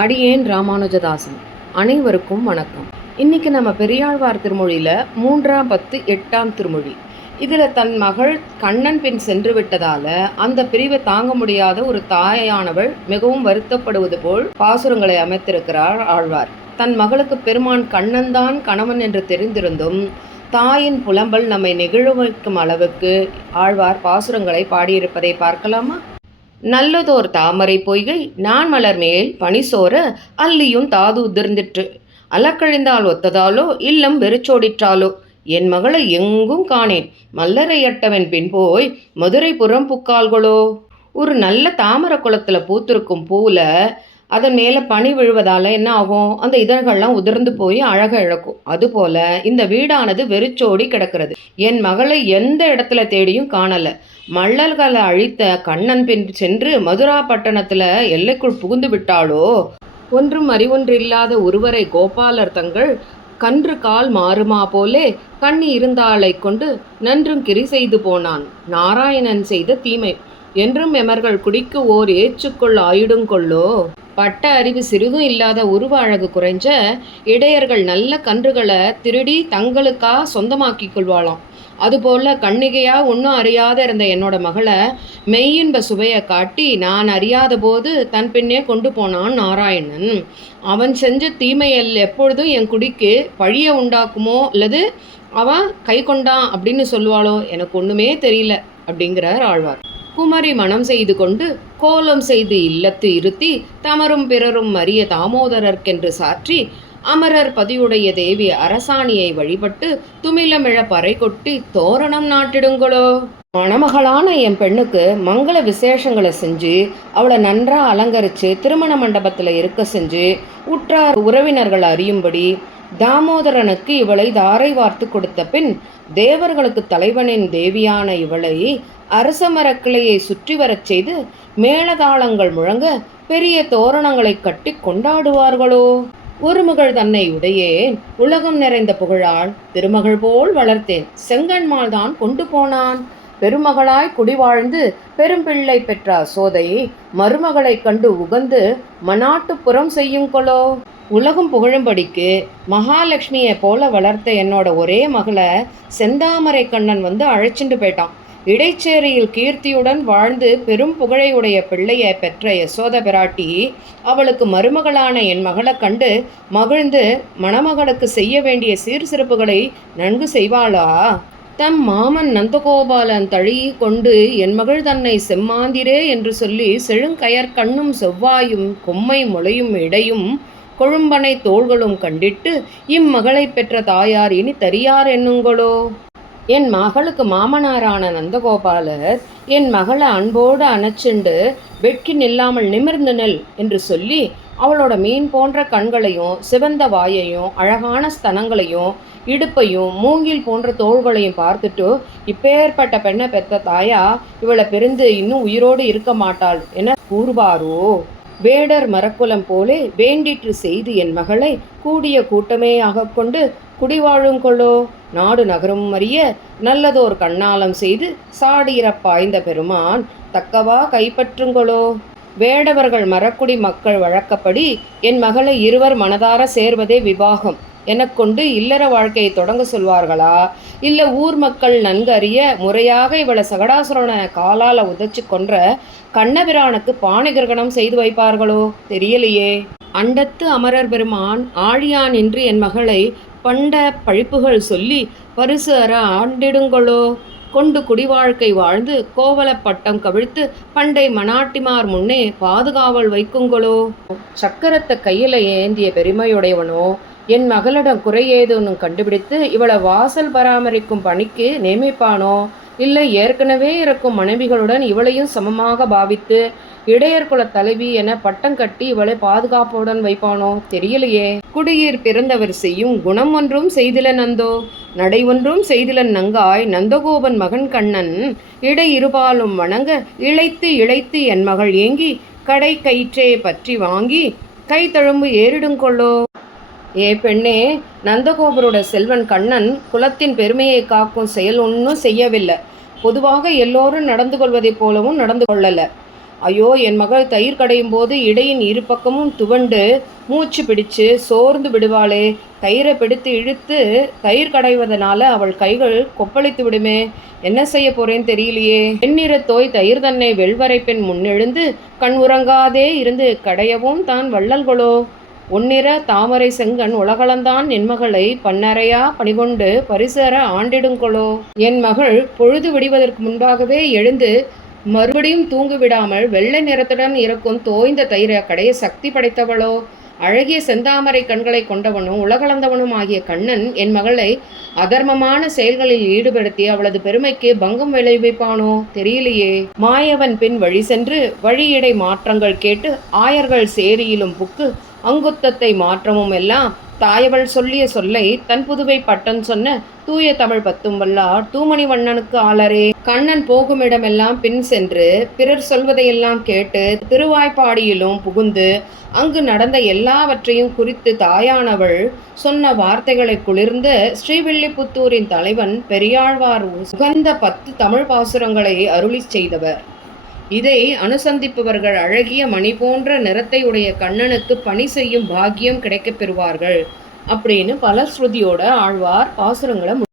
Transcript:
அடியேன் ராமானுஜதாசன். அனைவருக்கும் வணக்கம். இன்னைக்கு நம்ம பெரியாழ்வார் திருமொழியில் மூன்றாம் பத்து எட்டாம் திருமொழி. இதில் தன் மகள் கண்ணன் பின் சென்று விட்டதால அந்த பிரிவை தாங்க முடியாத ஒரு தாயானவள் மிகவும் வருத்தப்படுவது போல் பாசுரங்களை அமைத்திருக்கிறார் ஆழ்வார். தன் மகளுக்கு பெருமான் கண்ணன்தான் கணவன் என்று தெரிந்திருந்தும் தாயின் புலம்பல் நம்மை நெகிழ வைக்கும் அளவுக்கு ஆழ்வார் பாசுரங்களை பாடியிருப்பதை பார்க்கலாமா? நல்லதோர் தாமரை பொய்கை நான் மலர் மேல் பனி சோர அல்லியும் தாது உதிர்ந்திற்று. அலக்கழிந்தால் ஒத்ததாலோ இல்லம் வெறிச்சோடிற்றாலோ? என் மகளை எங்கும் காணேன். மல்லரையட்டவன் பின் போய் மதுரை புறம் புக்கால்களோ ஒரு நல்ல தாமரை குளத்தில் பூத்திருக்கும் பூவில் அதன் மேலே பனி விழுவதால் என்ன ஆகும்? அந்த இதழ்கள்லாம் உதிர்ந்து போய் அழக இழக்கும். அதுபோல இந்த வீடானது வெறிச்சோடி கிடக்கிறது. என் மகளை எந்த இடத்துல தேடியும் காணலை. மள்ளல்களை அழித்த கண்ணன் பின் சென்று மதுரா பட்டணத்தில் எல்லைக்குள் புகுந்து விட்டாளோ? ஒன்றும் அறிவொன்றில்லாத ஒருவரை கோபாலர் தங்கள் கன்று கால் மாறுமா போலே கண்ணி இருந்தாளை கொண்டு நன்றும் கிரி செய்து போனான். நாராயணன் செய்த தீமை. என்றும் எமர்கள் குடிக்கு ஓர் ஏச்சுக்குள் ஆயிடுங்கொள்ளோ? பட்ட அறிவு சிறிதும் இல்லாத உருவ அழகு குறைஞ்ச இடையர்கள் நல்ல கன்றுகளை திருடி தங்களுக்கா சொந்தமாக்கி கொள்வாளாம். அதுபோல கண்ணிகையா ஒன்றும் அறியாத இருந்த என்னோட மகளை மெய்யின்ப சுவையை காட்டி நான் அறியாத போது தன் பின்னே கொண்டு போனான் நாராயணன். அவன் செஞ்ச தீமையல் எப்பொழுதும் என் குடிக்கு பழியை உண்டாக்குமோ அல்லது அவன் கை கொண்டான் அப்படின்னு சொல்லுவாளோ எனக்கு ஒன்றுமே தெரியல அப்படிங்கிறார் ஆழ்வார். குமரி மனம் செய்து கொண்டு கோலம் செய்து இல்லத்து இருத்தி தமரும் பிறரும் மரிய தாமோதரர்க்கென்று சாற்றி அமரர் பதியுடைய தேவி அரசாணியை வழிபட்டு துமிலமிழ பறை கொட்டி தோரணம் நாட்டிடுங்களோ? மணமகளான என் பெண்ணுக்கு மங்கள விசேஷங்களை செஞ்சு அவளை நன்றாக அலங்கரித்து திருமண மண்டபத்தில் இருக்க செஞ்சு உற்றார் உறவினர்கள் அறியும்படி தாமோதரனுக்கு இவளை தாரை வார்த்து கொடுத்த பின் தேவர்களுக்கு தலைவனின் தேவியான இவளை அரச மரக்கிளையை சுற்றி வரச் செய்து மேளதாளங்கள் முழங்க பெரிய தோரணங்களை கட்டி கொண்டாடுவார்களோ? ஒருமகள் தன்னை உடையேன் உலகம் நிறைந்த புகழால் திருமகள் போல் வளர்த்தேன். செங்கன்மால் தான் கொண்டு போனான். பெருமகளாய் குடிவாழ்ந்து பெரும்பிள்ளை பெற்ற சோதை மருமகளைக் கண்டு உகந்து மனாட்டுப்புறம் செய்யுங்கொலோ? உலகம் புகழும்படிக்கு மகாலட்சுமியை போல வளர்த்த என்னோட ஒரே மகளை செந்தாமரை கண்ணன் வந்து அழைச்சிட்டு போயிட்டான். இடைச்சேரியில் கீர்த்தியுடன் வாழ்ந்து பெரும் புகழையுடைய பிள்ளையை பெற்ற யசோத பிராட்டி அவளுக்கு மருமகளான என் மகளை கண்டு மகிழ்ந்து மணமகளுக்கு செய்ய வேண்டிய சீர் சிறப்புகளை நன்கு செய்வாளா? தம் மாமன் நந்தகோபாலன் தழி கொண்டு என் மகள் தன்னை செம்மாந்திரே என்று சொல்லி செழுங்கயற் கண்ணும் செவ்வாயும் கொம்மை முளையும் இடையும் கொழும்பனை தோள்களும் கண்டிட்டு இம்மகளை பெற்ற தாயார் இனி தரியார் என்னுங்களோ? என் மகளுக்கு மாமனாரான நந்தகோபாலர் என் மகளை அன்போடு அணைச்சுண்டு வெட்கி நில்லாமல் நிமிர்ந்து நெல் என்று சொல்லி அவளோட மீன் போன்ற கண்களையும் சிவந்த வாயையும் அழகான ஸ்தனங்களையும் இடுப்பையும் மூங்கில் போன்ற தோள்களையும் பார்த்துட்டு இப்பேற்பட்ட பெண்ணை பெற்ற தாயா இவளை பிரிந்து இன்னும் உயிரோடு இருக்க மாட்டாள் என கூறுவாரோ? வேடர் மரக்குலம் போலே வேண்டிற்று செய்து என் மகளை கூடிய கூட்டமே கொண்டு குடிவாழும் கொள்ளோ. நாடு நகரும் அறிய நல்லதோர் கண்ணாலம் செய்து சாடியிறப்பாய்ந்த பெருமான் தக்கவா கைப்பற்றுங்களோ வேடவர்கள் மரக்குடி மக்கள் வழக்கப்படி என் மகளை இருவர் மனதார சேர்வதே விவாகம். எனக்கொண்டு இல்லற வாழ்க்கையை தொடங்க சொல்வார்களா? இல்லை ஊர் மக்கள் நன்கு அறிய முறையாக இவளை சகடாசுரனை காலால் உதச்சி கொன்ற கண்ணபிரானுக்கு பானை கிரகணம் செய்து வைப்பார்களோ? தெரியலையே. அண்டத்து அமரர் பெருமான் ஆழியான் என்று என் மகளை பண்ட பழிப்புகள் சொல்லி பரிசு அற ஆண்டிடுங்களோ கொண்டு குடிவாழ்க்கை வாழ்ந்து கோவலப் பட்டம் கவிழ்த்து பண்டை மனாட்டிமார் முன்னே பாதுகாவல் வைக்குங்களோ சக்கரத்தை கையில் ஏந்திய பெருமையுடையவனோ? என் மகளிடம் குறையேதுன்னு கண்டுபிடித்து இவளை வாசல் பராமரிக்கும் பணிக்கு நியமிப்பானோ? இல்லை ஏற்கனவே இருக்கும் மனைவிகளுடன் இவளையும் சமமாக பாவித்து இடையர்குல தலைவி என பட்டம் கட்டி இவளை பாதுகாப்புடன் வைப்பானோ? தெரியலையே. குடியீர் பிறந்தவர் செய்யும் குணம் ஒன்றும் செய்தில நந்தோ? நடை ஒன்றும் செய்திலன் நங்காய் நந்தகோபன் மகன் கண்ணன். இடை இருபாலும் வணங்க இழைத்து இழைத்து என் மகள் ஏங்கி கடை கயிற்றே பற்றி வாங்கி கை தழும்பு ஏறிடுங்கொள்ளோ? ஏ பெண்ணே நந்தகோபரோட செல்வன் கண்ணன் குலத்தின் பெருமையை காக்கும் செயல் ஒன்றும் செய்யவில்லை. பொதுவாக எல்லோரும் நடந்து கொள்வதைப் போலவும் நடந்து கொள்ளலை. ஐயோ என் மகள் தயிர் கடையும் போது இடையின் இரு பக்கமும் துவண்டு மூச்சு பிடிச்சு சோர்ந்து விடுவாளே. தயிரை பிடித்து இழுத்து தயிர் கடைவதனால அவள் கைகள் கொப்பளித்து விடுமே. என்ன செய்ய போறேன் தெரியலையே. வெண்ணிற தோய் தயிர் தன்னை வெள்வரை பெண் முன்னெழுந்து கண் உறங்காதே இருந்து கடையவும் தான் வள்ளல்களோ? உன்னிற தாமரை செங்கன் உலகளந்தான் என்மகளை பன்னறையா பணிகொண்டு பரிசர ஆண்டிடுங்கொளோ என் மகள் பொழுது விடிவதற்கு முன்பாகவே எழுந்து மறுபடியும் தூங்கிவிடாமல் வெள்ளை நிறத்துடன் இருக்கும் தோய்ந்த தயிரை கடைய சக்தி படைத்தவளோ. அழகிய செந்தாமரை கண்களை கொண்டவனும் உலகளந்தவனும் ஆகிய கண்ணன் என் மகளை அதர்மமான செயல்களில் ஈடுபடுத்தி அவளது பெருமைக்கு பங்கம் விளைவிப்பானோ தெரியலையே. மாயவன் பின் வழி சென்று வழியிடை மாற்றங்கள் கேட்டு ஆயர்கள் சேரியிலும் புக்கு அங்குத்தத்தை மாற்றமும் எல்லாம் தாயவள் சொல்லிய சொல்லை தன் புதுவை பட்டன் சொன்ன தூய தமிழ் பத்தும் வல்லார் தூமணி வண்ணனுக்கு ஆளரே. கண்ணன் போகுமிடமெல்லாம் பின் சென்று பிறர் சொல்வதையெல்லாம் கேட்டு திருவாய்ப்பாடியிலும் புகுந்து அங்கு நடந்த எல்லாவற்றையும் குறித்து தாயானவள் சொன்ன வார்த்தைகளை குளிர்ந்த ஸ்ரீவில்லிபுத்தூரின் தலைவன் பெரியாழ்வார் உகந்த பத்து தமிழ் பாசுரங்களை அருளி செய்தவர். இதை அனுசந்திப்பவர்கள் அழகிய மணி போன்ற நிறத்தை உடைய கண்ணனுக்கு பணி செய்யும் பாக்கியம் கிடைக்கப் பெறுவார்கள் அப்படின்னு பல ஸ்ருதியோட ஆழ்வார் பாசுரங்களை